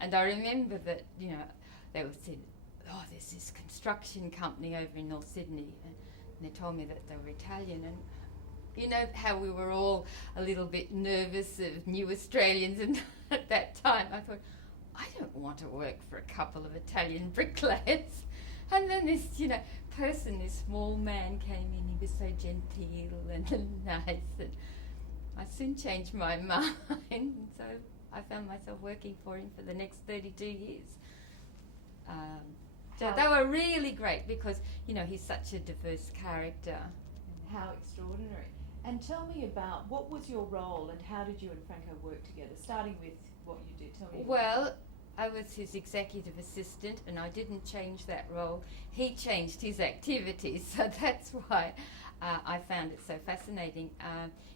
And I remember that, they were said, oh, there's this construction company over in North Sydney, and they told me that they were Italian, and you know how we were all a little bit nervous of new Australians, and at that time I thought, I don't want to work for a couple of Italian bricklayers. And then this, person, this small man came in, he was so genteel and nice, and I soon changed my mind, and so I found myself working for him for the next 32 years. So they were really great because, he's such a diverse character. How extraordinary. And tell me about, what was your role and how did you and Franco work together? Starting with what you did, tell me. Well, I was his executive assistant and I didn't change that role. He changed his activities, so that's why I found it so fascinating.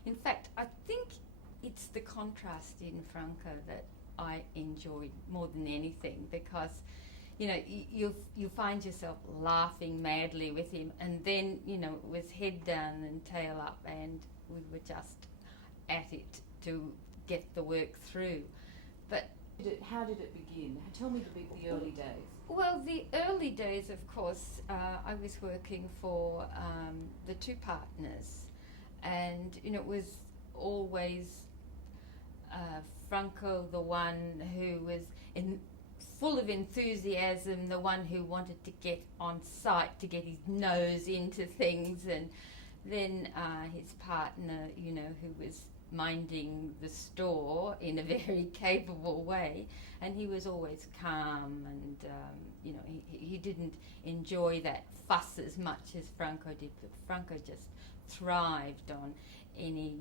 In fact, I think it's the contrast in Franco that I enjoyed more than anything, because you find yourself laughing madly with him, and then it was head down and tail up, and we were just at it to get the work through. But how did it begin? Tell me the early days. Well, the early days, of course, I was working for the two partners, and it was always Franco, the one who was full of enthusiasm, the one who wanted to get on site, to get his nose into things, and then his partner, who was minding the store in a very capable way, and he was always calm, and he didn't enjoy that fuss as much as Franco did, but Franco just thrived on any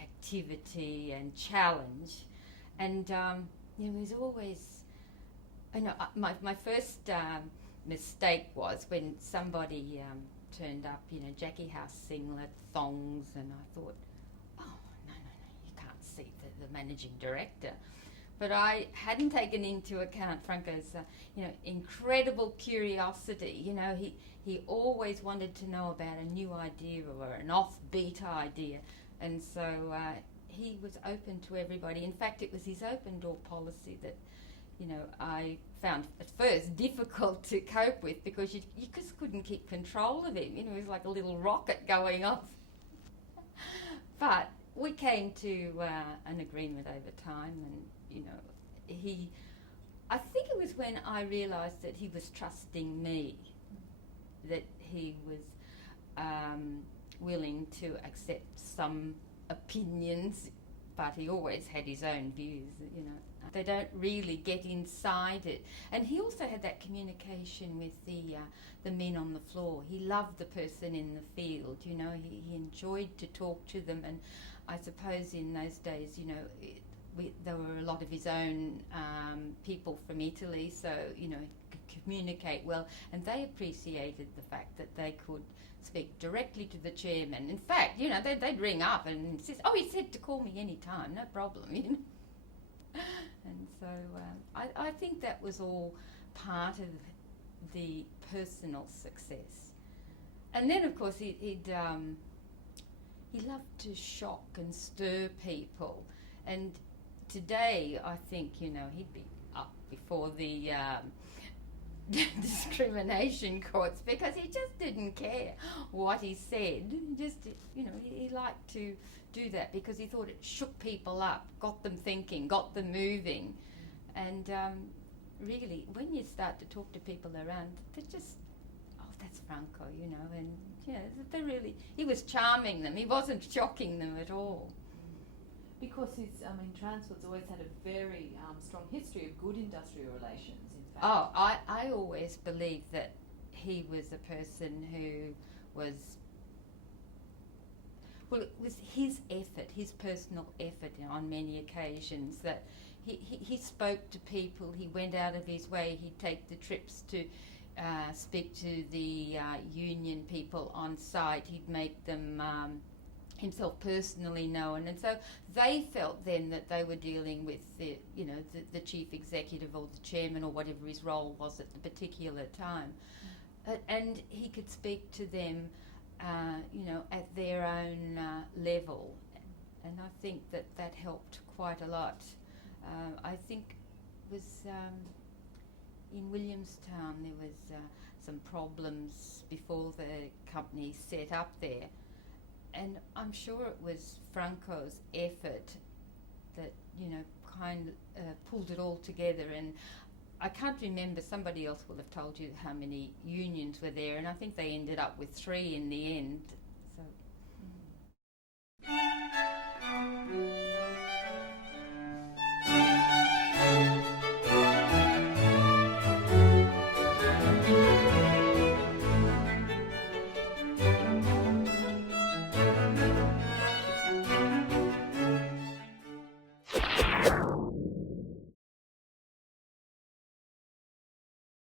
activity and challenge, and he was always, my first mistake was when somebody turned up, Jackie House singlet, thongs, and I thought, oh, no, you can't see the managing director. But I hadn't taken into account Franco's, incredible curiosity. He always wanted to know about a new idea or an offbeat idea, and so he was open to everybody. In fact, it was his open door policy that I found at first difficult to cope with, because you just couldn't keep control of him. He was like a little rocket going off. But we came to an agreement over time, and I think it was when I realised that he was trusting me, that he was willing to accept some opinions, but he always had his own views, They don't really get inside it. And he also had that communication with the men on the floor. He loved the person in the field, he enjoyed to talk to them. And I suppose in those days, there were a lot of his own people from Italy, so, he could communicate well. And they appreciated the fact that they could speak directly to the chairman. In fact, they'd ring up and insist, oh, he said to call me any time, no problem, And so I think that was all part of the personal success. And then, of course, he loved to shock and stir people. And today, I think, he'd be up before the discrimination courts, because he just didn't care what he said. He liked to do that because he thought it shook people up, got them thinking, got them moving. And really, when you start to talk to people around, they're just, oh, that's Franco, and they're really, he was charming them. He wasn't shocking them at all. Because Transfield's always had a very strong history of good industrial relations, in fact. Oh, I always believed that he was a person who was, well, it was his effort, his personal effort on many occasions, that he spoke to people, he went out of his way, he'd take the trips to speak to the union people on site, he'd make them himself personally known, and so they felt then that they were dealing with the chief executive or the chairman or whatever his role was at the particular time, and he could speak to them at their own level, and I think that helped quite a lot. I think was in Williamstown. There was some problems before the company set up there, and I'm sure it was Franco's effort that pulled it all together. And I can't remember, somebody else will have told you how many unions were there, and I think they ended up with 3 in the end. So.